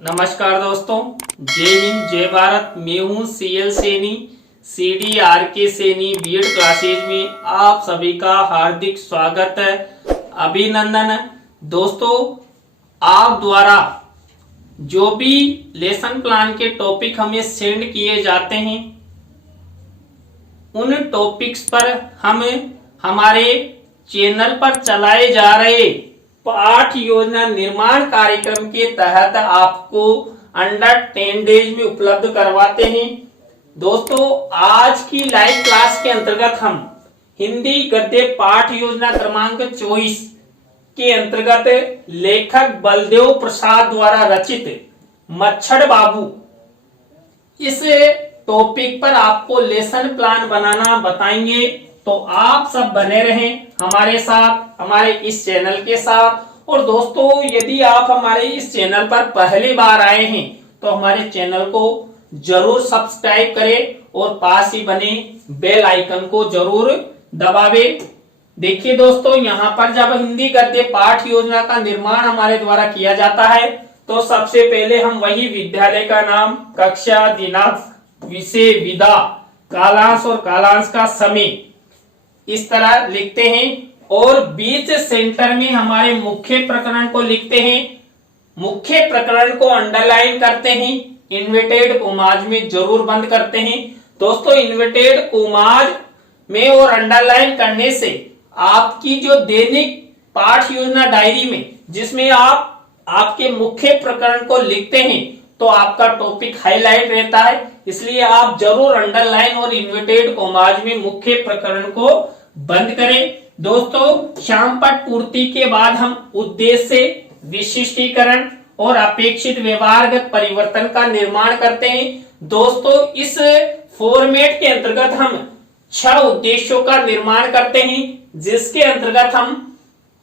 नमस्कार दोस्तों, जय हिंद जय भारत। मैं हूं C L Saini, CDRK Saini B Ed classes में आप सभी का हार्दिक स्वागत है, अभिनंदन है। दोस्तों, आप द्वारा जो भी लेसन प्लान के टॉपिक हमें सेंड किए जाते हैं, उन टॉपिक्स पर हम हमारे चैनल पर चलाए जा रहे पाठ योजना निर्माण कार्यक्रम के तहत आपको अंडर 10 डेज में उपलब्ध करवाते हैं। दोस्तों, आज की लाइव क्लास के अंतर्गत हम हिंदी गद्य पाठ योजना क्रमांक 24 के अंतर्गत लेखक बलदेव प्रसाद द्वारा रचित मच्छर बाबू इस टॉपिक पर आपको लेसन प्लान बनाना बताएंगे। तो आप सब बने रहें हमारे साथ, हमारे इस चैनल के साथ। और दोस्तों, यदि आप हमारे इस चैनल पर पहली बार आए हैं तो हमारे चैनल को जरूर सब्सक्राइब करें और पास ही बने बेल आइकन को जरूर दबावे। देखिए दोस्तों, यहाँ पर जब हिंदी गद्य पाठ योजना का निर्माण हमारे द्वारा किया जाता है तो सबसे पहले हम वही विद्यालय का नाम, कक्षा, दिनांक, विषय, विधा, कालांश और कालांश का समय इस तरह लिखते हैं और बीच सेंटर में हमारे मुख्य प्रकरण को लिखते हैं। मुख्य प्रकरण को अंडरलाइन करते हैं, इन्वर्टेड कोमाज में जरूर बंद करते हैं। दोस्तों, इन्वर्टेड कोमाज में और अंडरलाइन करने से आपकी जो दैनिक पाठ योजना डायरी में जिसमें आप आपके मुख्य प्रकरण को लिखते हैं तो आपका टॉपिक हाईलाइट रहता है। इसलिए आप जरूर अंडरलाइन और इन्वर्टेड कोमाज में मुख्य प्रकरण को बंद करें। दोस्तों, श्यामपट्ट पूर्ति के बाद हम उद्देश्य, विशिष्टीकरण और अपेक्षित व्यवहारगत परिवर्तन का निर्माण करते हैं। दोस्तों, इस फॉर्मेट के अंतर्गत हम 6 उद्देश्यों का निर्माण करते हैं, जिसके अंतर्गत हम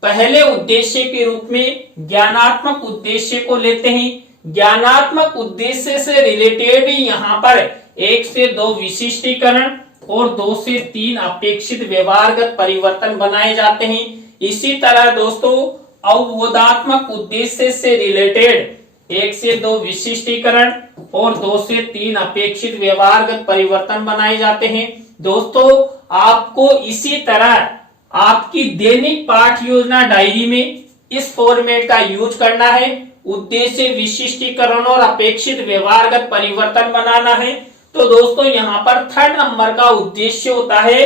पहले उद्देश्य के रूप में ज्ञानात्मक उद्देश्य को लेते हैं। ज्ञानात्मक उद्देश्य से रिलेटेड यहाँ पर 1 से 2 विशिष्टीकरण और 2 से 3 अपेक्षित व्यवहारगत परिवर्तन बनाए जाते हैं। इसी तरह दोस्तों, अवबोधात्मक उद्देश्य से रिलेटेड 1 से 2 विशिष्टीकरण और 2 से 3 अपेक्षित व्यवहारगत परिवर्तन बनाए जाते हैं। दोस्तों, आपको इसी तरह आपकी दैनिक पाठ योजना डायरी में इस फॉर्मेट का यूज करना है। उद्देश्य, विशिष्टीकरण और अपेक्षित व्यवहारगत परिवर्तन बनाना है। तो दोस्तों, यहाँ पर 3rd नंबर का उद्देश्य होता है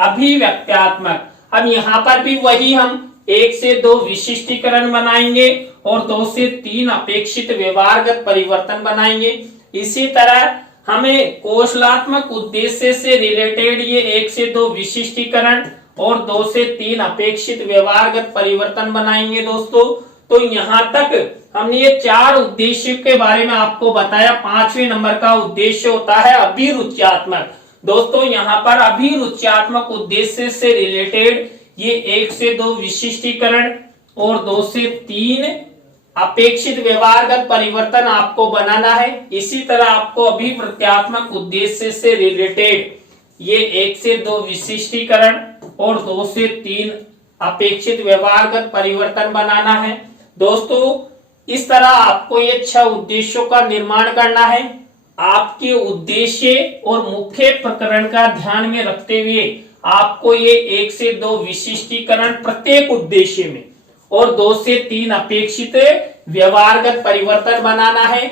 अभिव्यक्त्यात्मक। अब यहाँ पर भी वही हम 1 से 2 विशिष्टीकरण बनाएंगे और 2 से 3 अपेक्षित व्यवहारगत परिवर्तन बनाएंगे। इसी तरह हमें कौशलात्मक उद्देश्य से रिलेटेड ये 1 से 2 विशिष्टीकरण और 2 से 3 अपेक्षित व्यवहारगत परिवर्तन बनाएंगे। दोस्तों, तो यहाँ तक हमने ये 4 उद्देश्य के बारे में आपको बताया। 5वें नंबर का उद्देश्य होता है अभिरुच्यात्मक। दोस्तों, यहाँ पर अभिरुच्यात्मक उद्देश्य से रिलेटेड ये 1 से 2 विशिष्टीकरण और 2 से 3 अपेक्षित व्यवहारगत परिवर्तन आपको बनाना है। इसी तरह आपको अभिवृत्त्यात्मक उद्देश्य से रिलेटेड ये 1 से 2 विशिष्टीकरण और 2 से 3 अपेक्षित व्यवहारगत परिवर्तन बनाना है। दोस्तों, इस तरह आपको ये 6 उद्देश्यों का निर्माण करना है। आपके उद्देश्य और मुख्य प्रकरण का ध्यान में रखते हुए आपको ये 1 से 2 विशिष्टीकरण प्रत्येक उद्देश्य में और 2 से 3 अपेक्षित व्यवहारगत परिवर्तन बनाना है।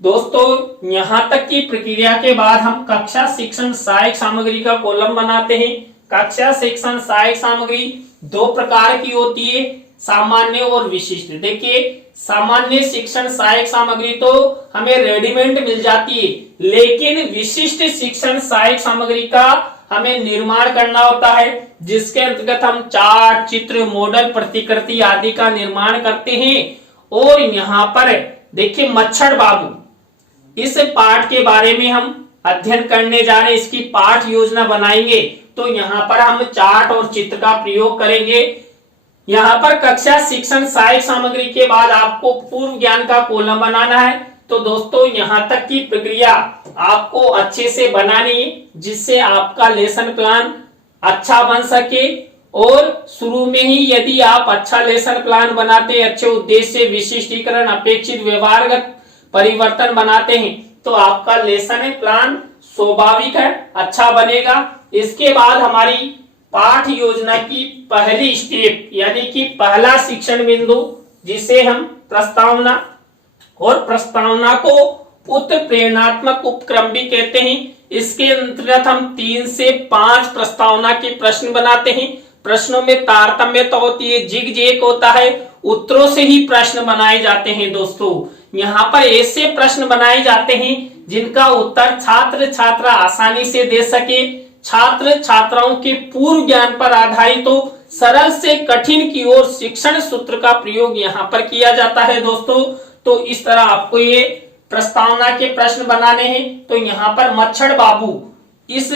दोस्तों, यहाँ तक की प्रक्रिया के बाद हम कक्षा शिक्षण सहायक सामग्री का कॉलम बनाते हैं। कक्षा शिक्षण सहायक सामग्री 2 प्रकार की होती है, सामान्य और विशिष्ट। देखिए, सामान्य शिक्षण सहायक सामग्री तो हमें रेडीमेड मिल जाती है, लेकिन विशिष्ट शिक्षण सहायक सामग्री का हमें निर्माण करना होता है, जिसके अंतर्गत हम चार्ट, चित्र, मॉडल, प्रतिकृति आदि का निर्माण करते हैं। और यहाँ पर देखिए, मच्छर बाबू इस पाठ के बारे में हम अध्ययन करने जा रहे हैं, इसकी पाठ योजना बनाएंगे। तो यहाँ पर हम चार्ट और चित्र का प्रयोग करेंगे। यहाँ पर कक्षा शिक्षण सहायक सामग्री के बाद आपको पूर्व ज्ञान का कॉलम बनाना है। तो दोस्तों, यहाँ तक की प्रक्रिया आपको अच्छे से बनानी है, जिससे आपका लेसन प्लान अच्छा बन सके और शुरू में ही यदि आप अच्छा लेसन प्लान बनाते, अच्छे उद्देश्य, विशिष्टीकरण, अपेक्षित व्यवहारगत परिवर्तन बनाते हैं तो आपका लेसन प्लान स्वाभाविक है अच्छा बनेगा। इसके बाद हमारी पाठ योजना की पहली स्टेप यानी कि पहला शिक्षण बिंदु जिसे हम प्रस्तावना और प्रस्तावना को उत्प्रेरणात्मक उपक्रम भी कहते हैं। इसके अंतर्गत हम 3 से 5 प्रस्तावना के प्रश्न बनाते हैं। प्रश्नों में तारतम्यता होती है, जिग जैग होता है, उत्तरों से ही प्रश्न बनाए जाते हैं। दोस्तों यहाँ पर ऐसे प्रश्न बनाए जाते हैं जिनका उत्तर छात्र छात्रा आसानी से दे सके, छात्र छात्राओं के पूर्व ज्ञान पर आधारित हो, सरल से कठिन की ओर शिक्षण सूत्र का प्रयोग यहाँ पर किया जाता है। दोस्तों तो इस तरह आपको ये प्रस्तावना के प्रश्न बनाने हैं। तो यहाँ पर मच्छर बाबू इस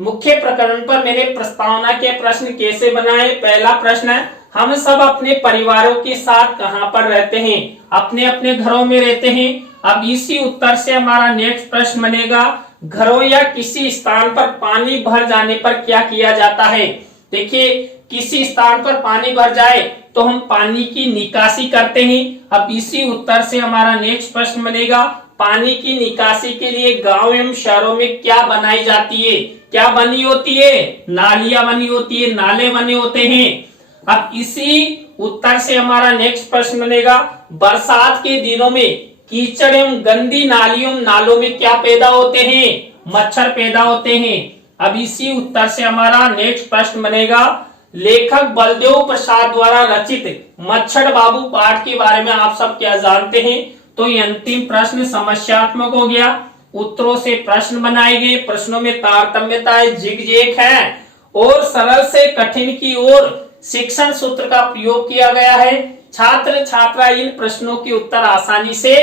मुख्य प्रकरण पर मैंने प्रस्तावना के प्रश्न कैसे बनाए। पहला प्रश्न है, हम सब अपने परिवारों के साथ कहां पर रहते हैं? अपने अपने घरों में रहते हैं। अब इसी उत्तर से हमारा नेक्स्ट प्रश्न बनेगा, घरों या किसी स्थान पर पानी भर जाने पर क्या किया जाता है? देखिए किसी स्थान पर पानी भर जाए तो हम पानी की निकासी करते हैं। अब इसी उत्तर से हमारा नेक्स्ट प्रश्न बनेगा, पानी की निकासी के लिए गांव एवं शहरों में क्या बनाई जाती है? क्या बनी होती है? नालियां बनी होती है, नाले बने होते हैं। अब इसी उत्तर से हमारा नेक्स्ट प्रश्न बनेगा, बरसात के दिनों में कीचड़ एवं गंदी नालियों नालों में क्या पैदा होते हैं? मच्छर पैदा होते हैं। अब इसी उत्तर से हमारा नेक्स्ट प्रश्न बनेगा, लेखक बलदेव प्रसाद द्वारा रचित मच्छर बाबू पाठ के बारे में आप सब क्या जानते हैं? तो ये अंतिम प्रश्न समस्यात्मक हो गया, उत्तरों से प्रश्न बनाए गए, प्रश्नों में तारतम्यता है, जिग जैग है और सरल से कठिन की ओर शिक्षण सूत्र का प्रयोग किया गया है। छात्र छात्रा इन प्रश्नों के उत्तर आसानी से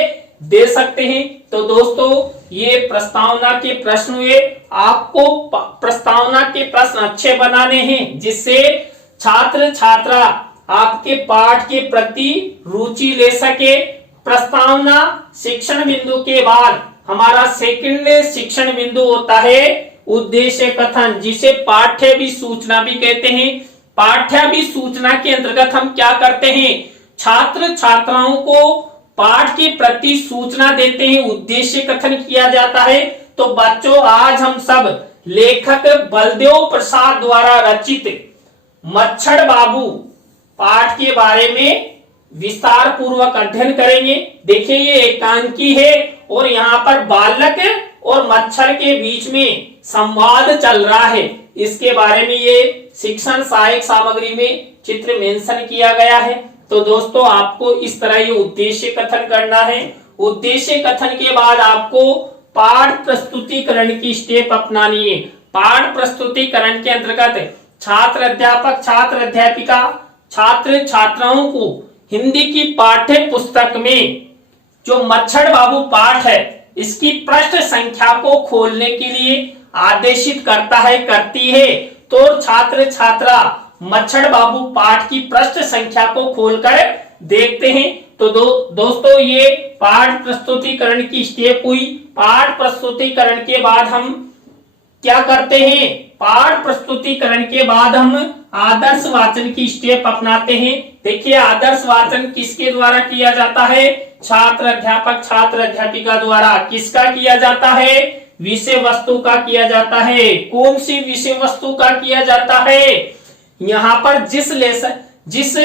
दे सकते हैं। तो दोस्तों ये प्रस्तावना के प्रश्न हुए, आपको प्रस्तावना के प्रश्न अच्छे बनाने हैं जिससे छात्र छात्रा आपके पाठ के प्रति रुचि ले सके। प्रस्तावना शिक्षण बिंदु के बाद हमारा सेकंड शिक्षण बिंदु होता है उद्देश्य कथन, जिसे पाठ्य भी सूचना भी कहते हैं। पाठ्य भी सूचना के अंतर्गत हम क्या करते हैं? छात्र छात्राओं को पाठ के प्रति सूचना देते हैं, उद्देश्य कथन किया जाता है। तो बच्चों आज हम सब लेखक बलदेव प्रसाद द्वारा रचित मच्छर बाबू पाठ के बारे में विस्तार पूर्वक अध्ययन करेंगे। देखिए ये एकांकी है और यहाँ पर बालक और मच्छर के बीच में संवाद चल रहा है। इसके बारे में ये शिक्षण सहायक सामग्री में चित्र मेंशन किया गया है। तो दोस्तों आपको इस तरह ये उद्देश्य कथन करना है। उद्देश्य कथन के बाद आपको पाठ प्रस्तुतिकरण की स्टेप अपनानी है। पाठ प्रस्तुतिकरण के अंतर्गत छात्र अध्यापक छात्र अध्यापिका छात्र छात्राओं को हिंदी की पाठ्य पुस्तक में जो मच्छर बाबू पाठ है इसकी पृष्ठ संख्या को खोलने के लिए आदेशित करता है करती है। तो छात्र छात्रा मच्छर बाबू पाठ की पृष्ठ संख्या को खोलकर देखते हैं। तो दोस्तों ये पाठ प्रस्तुतिकरण की स्टेप हुई। पाठ प्रस्तुतिकरण के बाद हम क्या करते हैं? पाठ प्रस्तुतिकरण के बाद हम आदर्श वाचन की स्टेप अपनाते हैं। देखिए आदर्श वाचन किसके द्वारा किया जाता है? छात्र अध्यापक छात्र अध्यापिका द्वारा। किसका किया जाता है? विषय वस्तु का किया जाता है। कौन सी विषय वस्तु का किया जाता है? यहाँ पर जिस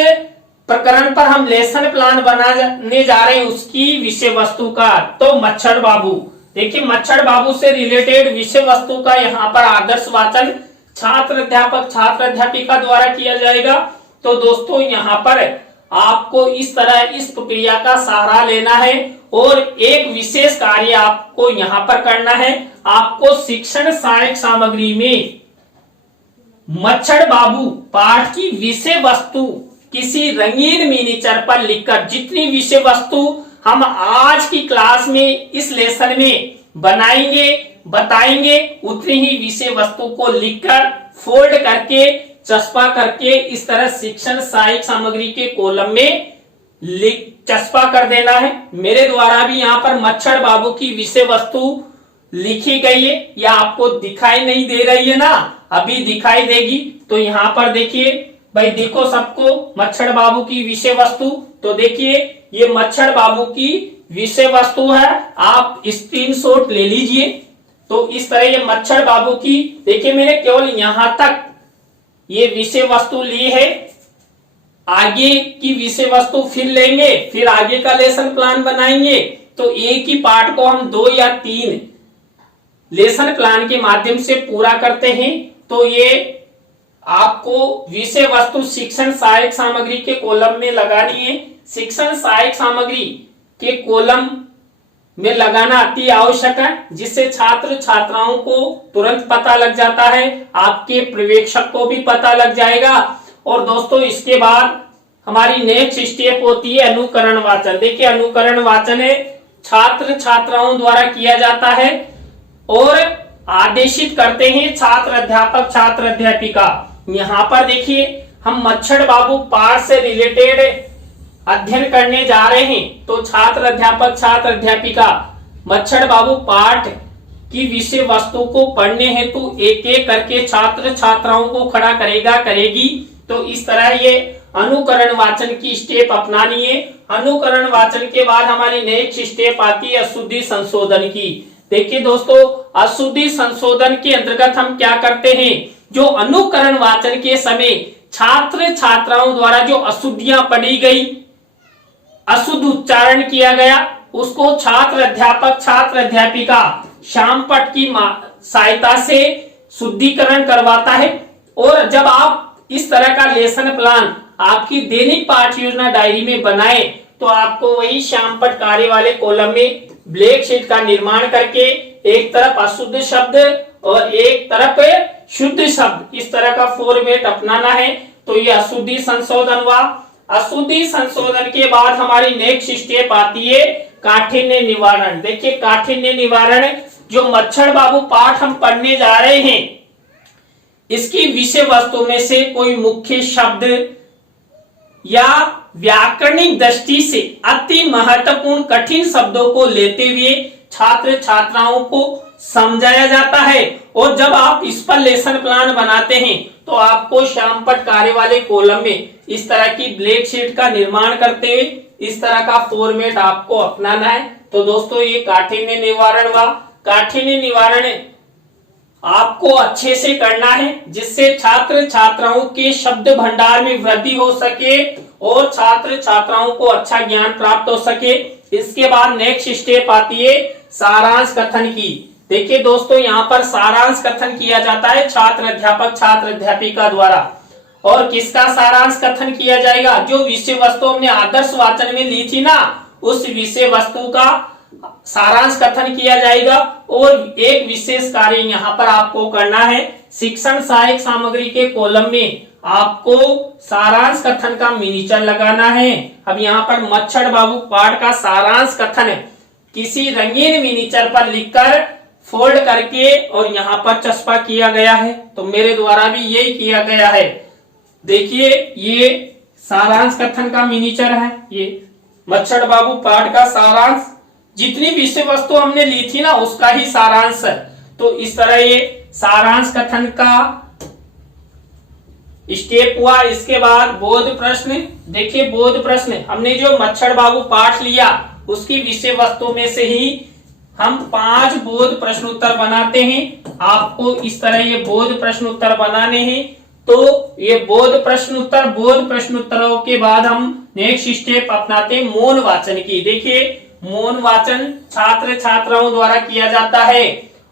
प्रकरण पर हम लेसन प्लान बनाने जा रहे हैं उसकी विषय वस्तु का। तो मच्छर बाबू, देखिए मच्छर बाबू से रिलेटेड विषय वस्तु का यहाँ पर आदर्श वाचन छात्र अध्यापक छात्र अध्यापिका द्वारा किया जाएगा। तो दोस्तों यहाँ पर आपको इस तरह इस प्रक्रिया का सहारा लेना है और एक विशेष कार्य आपको यहाँ पर करना है। आपको शिक्षण सहायक सामग्री में मच्छर बाबू पाठ की विषय वस्तु किसी रंगीन मिनीचर पर लिखकर जितनी विषय वस्तु हम आज की क्लास में इस लेसन में बनाएंगे बताएंगे उतनी ही विषय वस्तु को लिखकर फोल्ड करके चस्पा करके इस तरह शिक्षण सहायक सामग्री के कॉलम में चस्पा कर देना है। मेरे द्वारा भी यहाँ पर मच्छर बाबू की विषय वस्तु लिखी गई है, या आपको दिखाई नहीं दे रही है ना, अभी दिखाई देगी। तो यहाँ पर देखिए भाई, देखो सबको मच्छर बाबू की विषय वस्तु। तो देखिए ये मच्छर बाबू की विषय वस्तु है, आप स्क्रीनशॉट ले लीजिए। तो इस तरह ये मच्छर बाबू की, देखिए मैंने केवल यहां तक ये विषय वस्तु ली है, आगे की विषय वस्तु फिर लेंगे, फिर आगे का लेसन प्लान बनाएंगे। तो एक ही पार्ट को हम 2 या 3 लेसन प्लान के माध्यम से पूरा करते हैं। तो ये आपको विषय वस्तु शिक्षण सहायक सामग्री के कॉलम में लगानी है। शिक्षण सहायक सामग्री के कॉलम में लगाना अति आवश्यक है, जिससे छात्र छात्राओं को तुरंत पता लग जाता है, आपके पर्यवेक्षक को भी पता लग जाएगा। और दोस्तों इसके बाद हमारी नेक्स्ट स्टेप होती है अनुकरण वाचन। देखिए अनुकरण वाचन है छात्र छात्राओं द्वारा किया जाता है और आदेशित करते हैं छात्र अध्यापक छात्र अध्यापिका। यहाँ पर देखिए हम मच्छर बाबू पाठ से रिलेटेड अध्ययन करने जा रहे हैं। तो छात्र अध्यापक छात्र अध्यापिका मच्छर बाबू पाठ की विषय वस्तु को पढ़ने हेतु एक एक करके छात्र छात्राओं को खड़ा करेगी। तो इस तरह ये अनुकरण वाचन की स्टेप अपनानी है। अनुकरण वाचन के बाद हमारी नेक्स्ट स्टेप आती है अशुद्धि संशोधन की। देखिए दोस्तों अशुद्धि संशोधन के अंतर्गत हम क्या करते हैं, जो अनुकरण वाचन के समय छात्र छात्राओं द्वारा जो अशुद्धियां पढ़ी गई, अशुद्ध उच्चारण किया गया, उसको छात्र अध्यापक छात्र अध्यापिका श्यामपट्ट की सहायता से शुद्धिकरण करवाता है। और जब आप इस तरह का लेसन प्लान आपकी दैनिक पाठ योजना डायरी में बनाए, तो आपको वही श्यामपट्ट कार्य वाले कॉलम में ब्लैक शीट का निर्माण करके एक तरफ अशुद्ध शब्द और एक तरफ शुद्ध शब्द, इस तरह का फॉर्मेट अपनाना है। तो ये अशुद्धि संशोधन हुआ। अशुद्धि संशोधन के बाद हमारी नेक्स्ट स्टेप आती है काठिन्य निवारण। देखिए काठिन्य निवारण जो मच्छर बाबू पाठ हम पढ़ने जा रहे हैं, इसकी विषय वस्तु में से कोई मुख्य शब्द या व्याकरणिक दृष्टि से अति महत्वपूर्ण कठिन शब्दों को लेते हुए छात्र छात्राओं को समझाया जाता है। और जब आप इस पर लेसन प्लान बनाते हैं, तो आपको श्यामपट्ट कार्य वाले कॉलम में इस तरह की ब्लैक शीट का निर्माण करते हुए इस तरह का फॉर्मेट आपको अपनाना है। तो दोस्तों ये काठिन्य निवारण व काठिन्य निवारण आपको अच्छे से करना है, जिससे छात्र छात्राओं के शब्द भंडार में वृद्धि हो सके और छात्र छात्राओं को अच्छा ज्ञान प्राप्त हो सके। इसके बाद नेक्स्ट स्टेप आती है सारांश कथन की। देखिए दोस्तों यहाँ पर सारांश कथन किया जाता है छात्र अध्यापक छात्र अध्यापिका द्वारा। और किसका सारांश कथन किया जाएगा, जो विषय वस्तु हमने आदर्श वाचन में ली थी ना, उस विषय वस्तु का सारांश कथन किया जाएगा। और एक विशेष कार्य यहाँ पर आपको करना है, शिक्षण सहायक सामग्री के कॉलम में आपको सारांश कथन का मिनीचर लगाना है। अब यहाँ पर मच्छर बाबू पाठ का सारांश कथन किसी रंगीन मिनीचर पर लिखकर फोल्ड करके और यहाँ पर चस्पा किया गया है। तो मेरे द्वारा भी यही किया गया है। देखिए ये सारांश कथन का मिनीचर है, ये मच्छर बाबू पाठ का सारांश, जितनी विषय वस्तु हमने ली थी ना उसका ही सारांश है। तो इस तरह ये सारांश कथन का स्टेप हुआ। इसके बाद बोध प्रश्न। देखिए बोध प्रश्न हमने जो मच्छर बाबू पाठ लिया उसकी विषय वस्तु में से ही हम 5 बोध प्रश्न उत्तर बनाते हैं। आपको इस तरह ये बोध प्रश्न उत्तर बनाने हैं। तो ये बोध प्रश्न उत्तरों के बाद हम नेक्स्ट स्टेप अपनाते हैं मौन वाचन की। देखिए मौन वाचन छात्र छात्राओं द्वारा किया जाता है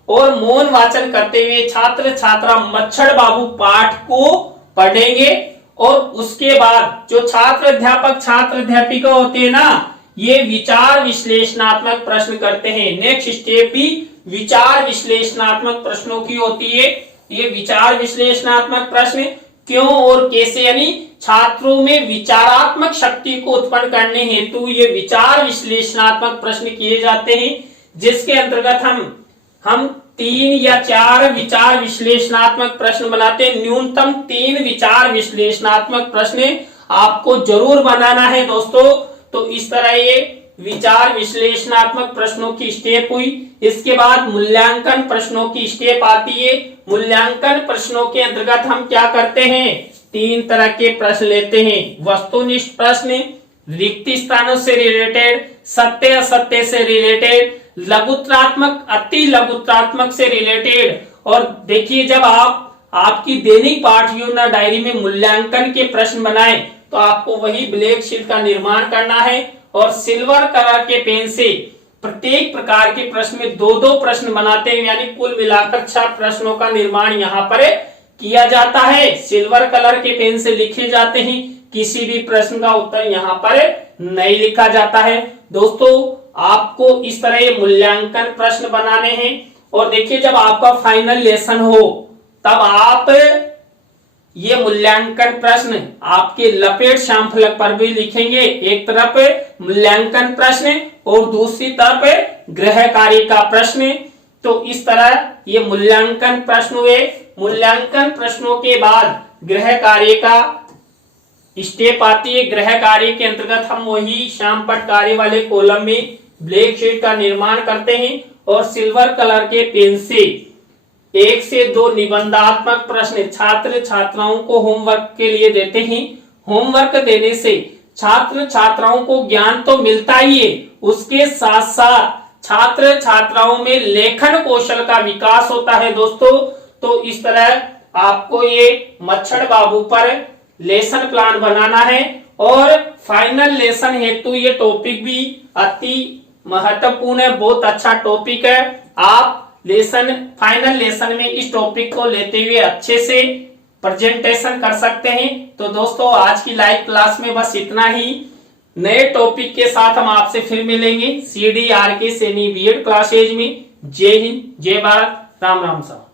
और मौन वाचन करते हुए छात्र छात्रा मच्छर बाबू पाठ को पढ़ेंगे। और उसके बाद जो छात्र अध्यापक छात्र अध्यापिका होते हैं ना, ये विचार विश्लेषणात्मक प्रश्न करते हैं। नेक्स्ट स्टेप भी विचार विश्लेषणात्मक प्रश्नों की होती है। ये विचार विश्लेषणात्मक प्रश्न क्यों और कैसे, यानी छात्रों में विचारात्मक शक्ति को उत्पन्न करने हेतु ये विचार विश्लेषणात्मक प्रश्न किए जाते हैं, जिसके अंतर्गत हम 3 या 4 विचार विश्लेषणात्मक प्रश्न बनाते हैं। न्यूनतम 3 विचार विश्लेषणात्मक प्रश्न आपको जरूर बनाना है दोस्तों। तो इस तरह ये विचार विश्लेषणात्मक प्रश्नों की स्टेप हुई। इसके बाद मूल्यांकन प्रश्नों की स्टेप आती है। मूल्यांकन प्रश्नों के अंतर्गत हम क्या करते हैं, 3 तरह के प्रश्न लेते हैं, वस्तुनिष्ठ प्रश्न, रिक्त स्थानों से रिलेटेड, सत्य असत्य से रिलेटेड, लघुत्रात्मक अति लघुत्रात्मक से रिलेटेड। और देखिए जब आप आपकी दैनिक पाठ योजना डायरी में मूल्यांकन के प्रश्न बनाए तो आपको वही ब्लैक शीट का निर्माण करना है और सिल्वर कलर के पेन से प्रत्येक प्रकार के प्रश्न में 2-2 प्रश्न बनाते हैं, यानी कुल मिलाकर 6 प्रश्नों का निर्माण यहाँ पर किया जाता है। सिल्वर कलर के पेन से लिखे जाते हैं, किसी भी प्रश्न का उत्तर यहाँ पर नहीं लिखा जाता है। दोस्तों आपको इस तरह ये मूल्यांकन प्रश्न बनाने हैं। और देखिए जब आपका फाइनल लेसन हो तब आप ये मूल्यांकन प्रश्न आपके लपेट श्यामफलक पर भी लिखेंगे। एक तरफ मूल्यांकन प्रश्न और दूसरी तरफ गृह कार्य का प्रश्न। तो इस तरह ये मूल्यांकन प्रश्न हुए। मूल्यांकन प्रश्नों के बाद गृह कार्य का स्टेप आती है। गृह कार्य के अंतर्गत हम वही श्यामपट्ट कार्य वाले कॉलम में ब्लैक शीट का निर्माण करते हैं और सिल्वर कलर के पेन से 1 से 2 निबंधात्मक प्रश्न छात्र छात्राओं को होमवर्क के लिए देते हैं। होमवर्क देने से छात्र छात्राओं को ज्ञान तो मिलता ही है, उसके साथ साथ छात्र छात्राओं में लेखन कौशल का विकास होता है। दोस्तों तो इस तरह आपको ये मच्छर बाबू पर लेसन प्लान बनाना है और फाइनल लेसन हेतु ये टॉपिक भी अति महत्वपूर्ण है, बहुत अच्छा टॉपिक है। आप फाइनल लेसन में इस टॉपिक को लेते हुए अच्छे से प्रेजेंटेशन कर सकते हैं। तो दोस्तों आज की लाइव क्लास में बस इतना ही। नए टॉपिक के साथ हम आपसे फिर मिलेंगे CDRK सैनी बीएड क्लासेज में। जय हिंद, जय भारत, राम राम साहब।